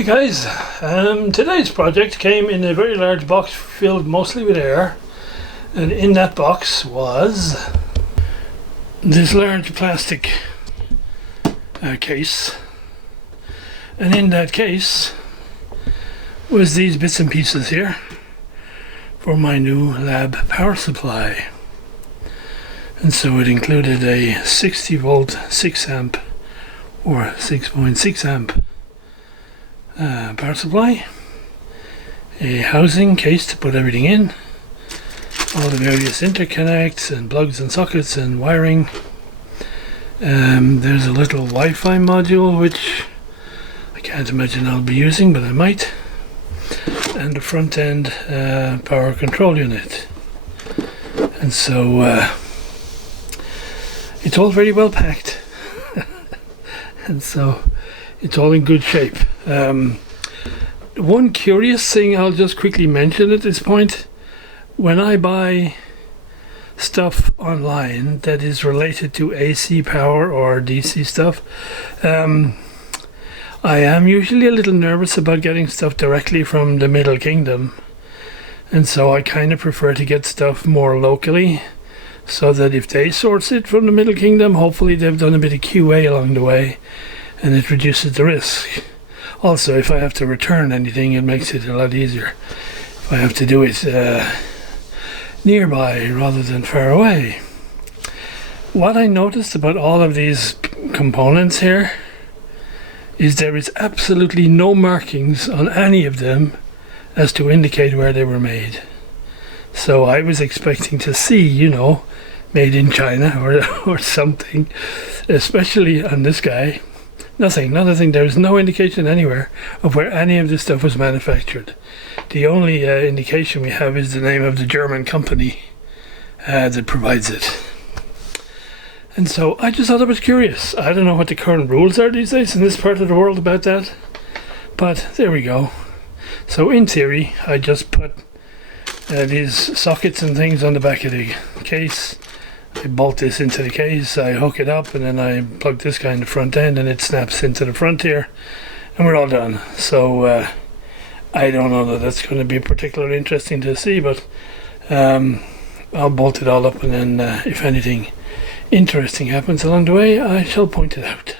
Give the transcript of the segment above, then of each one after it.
Hey guys, today's project came in a very large box filled mostly with air, and in that box was this large plastic case, and in that case was these bits and pieces here for my new lab power supply. And so it included a 60 volt 6 amp or 6.6 amp power supply, a housing case to put everything in, all the various interconnects and plugs and sockets and wiring. There's a little Wi-Fi module which I can't imagine I'll be using, but I might, and a front end power control unit. And so it's all very well packed and so it's all in good shape. One curious thing I'll just quickly mention at this point: when I buy stuff online that is related to AC power or DC stuff, I am usually a little nervous about getting stuff directly from the Middle Kingdom, and so I kind of prefer to get stuff more locally, so that if they source it from the Middle Kingdom, hopefully they've done a bit of QA along the way and it reduces the risk. Also, if I have to return anything, it makes it a lot easier if I have to do it nearby rather than far away. What I noticed about all of these components here is there is absolutely no markings on any of them as to indicate where they were made. So I was expecting to see, made in China or something, especially on this guy. Nothing. There's no indication anywhere of where any of this stuff was manufactured. The only indication we have is the name of the German company that provides it. And so I just thought it was curious. I don't know what the current rules are these days in this part of the world about that, but there we go. So in theory, I just put these sockets and things on the back of the case. I bolt this into the case, I hook it up, and then I plug this guy in the front end and it snaps into the front here, and we're all done. So I don't know that that's going to be particularly interesting to see, but I'll bolt it all up, and then if anything interesting happens along the way, I shall point it out.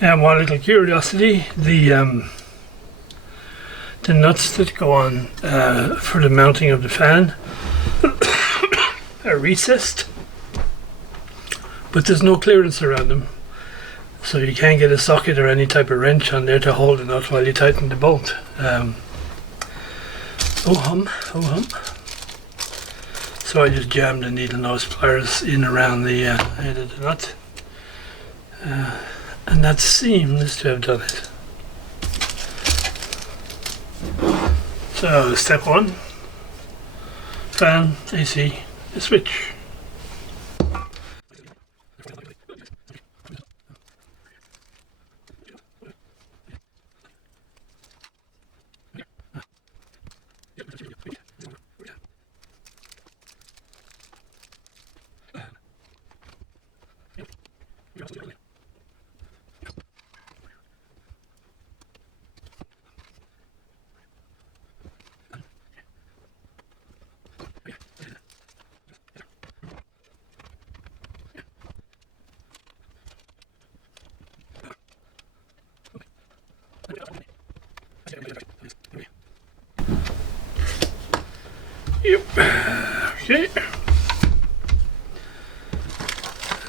And one little curiosity, the nuts that go on for the mounting of the fan are recessed, but there's no clearance around them, so you can't get a socket or any type of wrench on there to hold the nut while you tighten the bolt. Oh hum. So I just jammed the needle nose pliers in around the head of the nut. And that seems to have done it. So step one, fan, AC, a switch. Yep. Okay.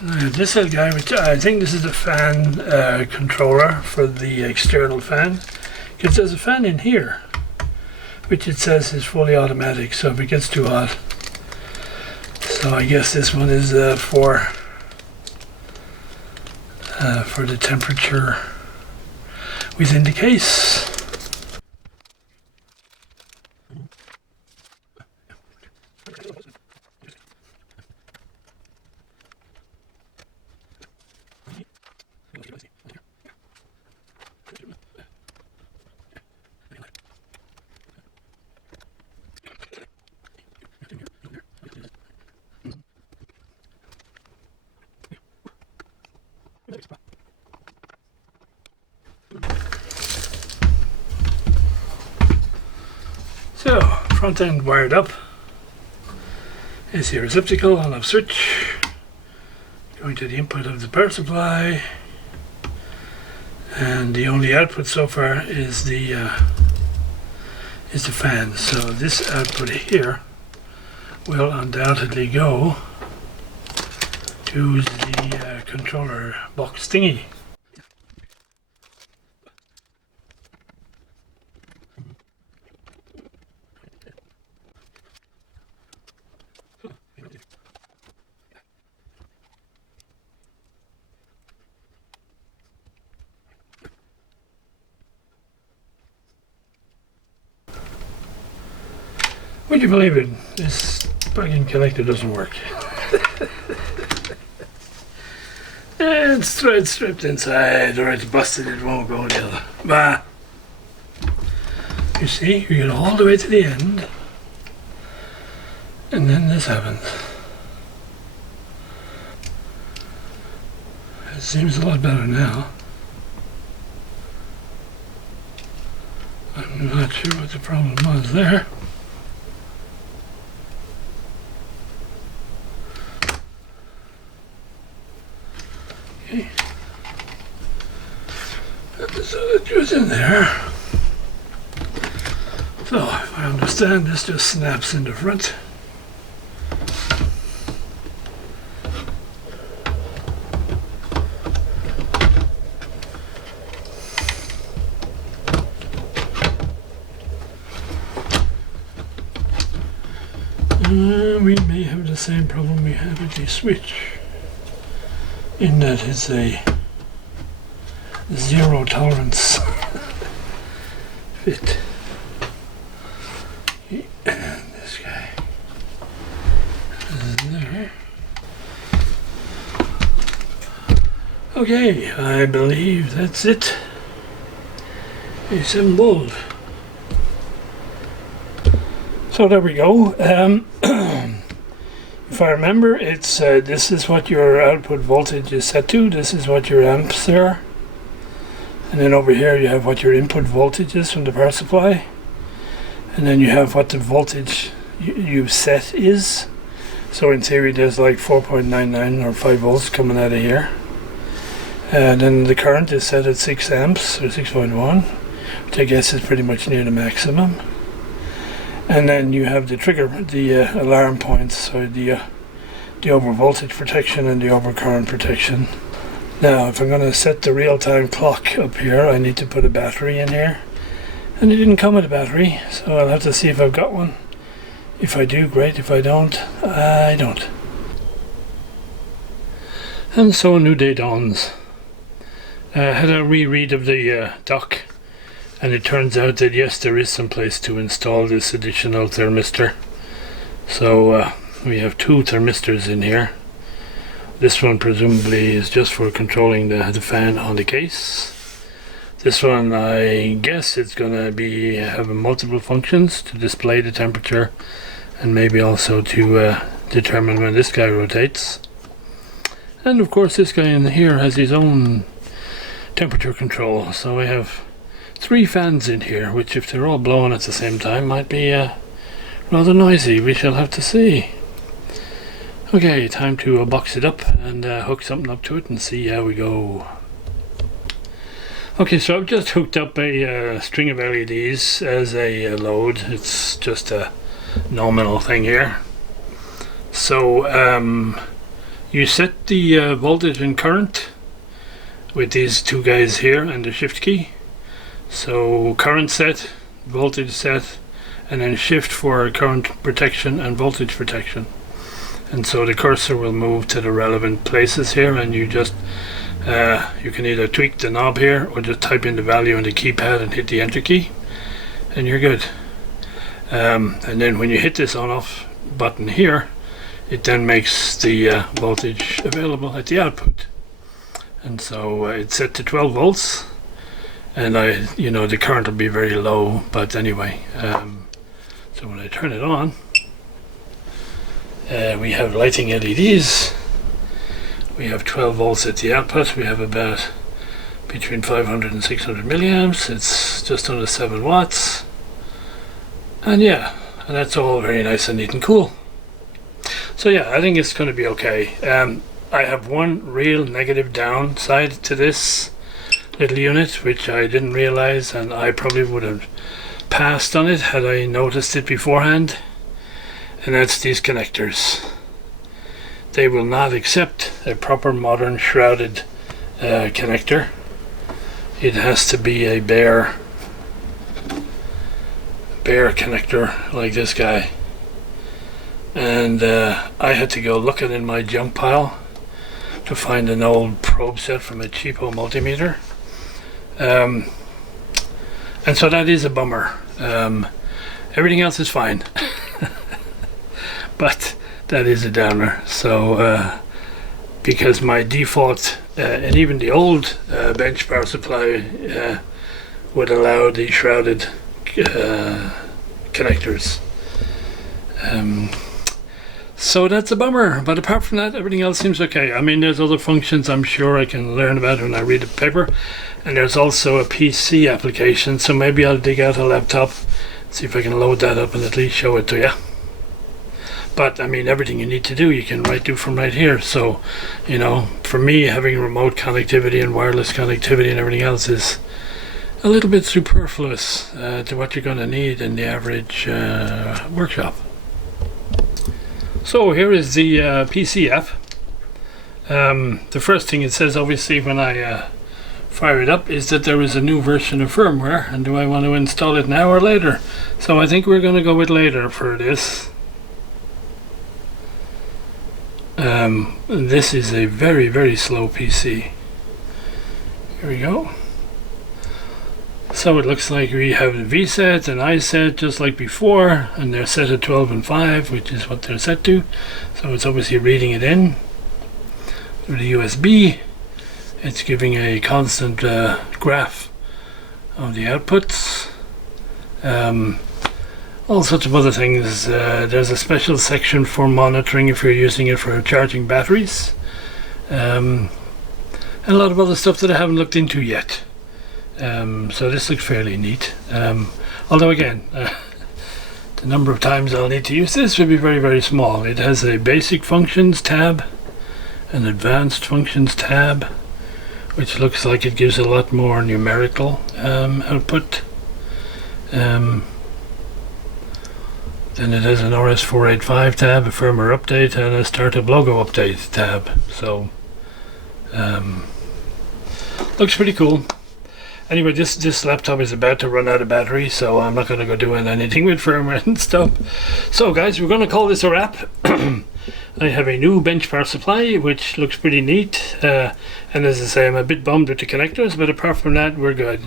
This little guy, which I think this is the fan controller for the external fan, because there's a fan in here, which it says is fully automatic. So if it gets too hot, so I guess this one is for the temperature within the case. So, front end wired up. Is the receptacle on off switch. Going to the input of the power supply. And the only output so far is the fan. So this output here will undoubtedly go to the controller box thingy. Would you believe it? This plug-in connector doesn't work. And it's thread stripped inside, or it's busted, it won't go together. Bah! You see, you get all the way to the end, and then this happens. It seems a lot better now. I'm not sure what the problem was there. Okay. So it goes in there. So if I understand, this just snaps in the front. We may have the same problem we have with the switch, in that it's a zero tolerance fit. Okay, and this guy is there. Okay, I believe that's it. Assembled. So there we go. If I remember, it's this is what your output voltage is set to. This is what your amps are. And then over here you have what your input voltage is from the power supply. And then you have what the voltage you've set is. So in theory there's like 4.99 or 5 volts coming out of here. And then the current is set at 6 amps or 6.1, which I guess is pretty much near the maximum. And then you have the trigger, the alarm points, so the over voltage protection and the over current protection. Now, if I'm going to set the real-time clock up here, I need to put a battery in here. And it didn't come with a battery, so I'll have to see if I've got one. If I do, great. If I don't, I don't. And so a new day dawns. I had a reread of the doc. And it turns out that yes, there is some place to install this additional thermistor. So we have 2 thermistors in here. This one presumably is just for controlling the fan on the case. This one, I guess it's gonna be having multiple functions to display the temperature and maybe also to determine when this guy rotates. And of course this guy in here has his own temperature control. So I have 3 fans in here, which if they're all blowing at the same time might be rather noisy. We shall have to see. Okay, time to box it up and hook something up to it and see how we go. Okay, so I've just hooked up a string of LEDs as a load. It's just a nominal thing here. So you set the voltage and current with these two guys here and the shift key. So current set, voltage set, and then shift for current protection and voltage protection. And so the cursor will move to the relevant places here, and you just you can either tweak the knob here or just type in the value on the keypad and hit the enter key, and you're good. And then when you hit this on off button here, it then makes the voltage available at the output. And so it's set to 12 volts, and the current will be very low, but anyway, so when I turn it on, we have lighting LEDs. We have 12 volts at the output. We have about between 500 and 600 milliamps. It's just under 7 watts. And yeah, and that's all very nice and neat and cool. So yeah, I think it's going to be okay. I have one real negative downside to this little unit, which I didn't realize, and I probably would have passed on it had I noticed it beforehand, and that's these connectors. They will not accept a proper modern shrouded connector. It has to be a bare connector like this guy, and I had to go looking in my junk pile to find an old probe set from a cheapo multimeter, and so that is a bummer. Everything else is fine, but that is a downer. So because my default and even the old bench power supply would allow the shrouded connectors, so that's a bummer. But apart from that, everything else seems okay. I mean, there's other functions I'm sure I can learn about when I read the paper, and there's also a PC application, so maybe I'll dig out a laptop, see if I can load that up and at least show it to you. But I mean, everything you need to do, you can do from right here. So, for me, having remote connectivity and wireless connectivity and everything else is a little bit superfluous to what you're going to need in the average workshop. So here is the PC app. The first thing it says, obviously, when I fire it up, is that there is a new version of firmware, and do I want to install it now or later? So I think we're going to go with later for this. This is a very, very slow PC. Here we go. So it looks like we have a VSET and iSet just like before, and they're set at 12 and 5, which is what they're set to. So it's obviously reading it in through the USB. It's giving a constant graph of the outputs. All sorts of other things. There's a special section for monitoring if you're using it for charging batteries, and a lot of other stuff that I haven't looked into yet. So this looks fairly neat, although again, the number of times I'll need to use this will be very, very small. It has a basic functions tab, an advanced functions tab, which looks like it gives a lot more numerical output. Then it has an RS485 tab, a firmware update, and a startup logo update tab. So looks pretty cool. Anyway, this laptop is about to run out of battery, so I'm not going to go doing anything with firmware and stuff. So guys, we're going to call this a wrap. I have a new bench power supply, which looks pretty neat, and as I say, I'm a bit bummed with the connectors, but apart from that, we're good.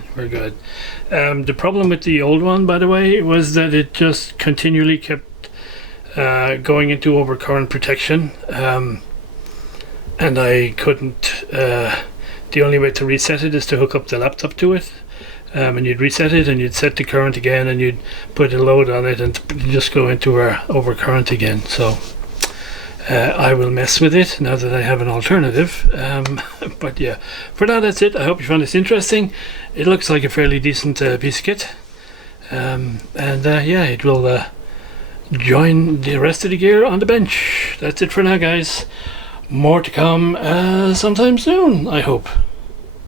The problem with the old one, by the way, was that it just continually kept going into overcurrent protection, and I couldn't. The only way to reset it is to hook up the laptop to it, and you'd reset it and you'd set the current again and you'd put a load on it and just go into overcurrent again. So I will mess with it now that I have an alternative. But yeah, for now that's it. I hope you found this interesting. It looks like a fairly decent piece of kit, and yeah, it will join the rest of the gear on the bench. That's it for now, guys. More to come sometime soon, I hope.